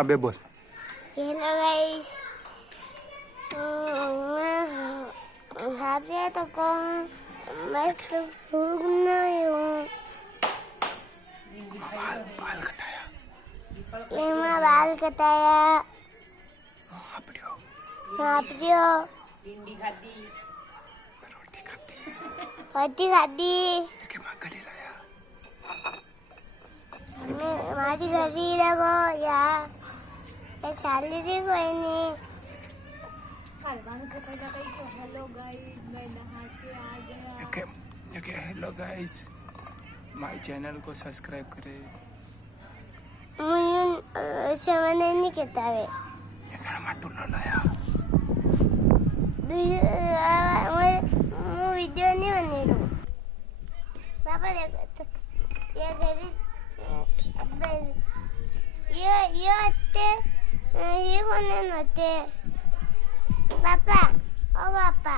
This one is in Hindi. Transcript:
अबे बोल। हेलो गाइस, मैं तो कौन मस्त घूमना हूँ। बाल कटाया। मैं बाल कटाया। हापड़ियो रोटी खाती। रोटी खाती। लेके माँ गली लाया। मारी घरी लगो यार, ये साली री कोई नहीं। हेलो गाइस, मैं नहा के आ गया। हेलो गाइस, माय चैनल को सब्सक्राइब करें। मुझे मैंने नहीं कहता है। ये घर माटू न लाया। मैं वीडियो नहीं बने रहा। पापा देखो ये घरी ये आते ये कौन है नते पापा ओ पापा।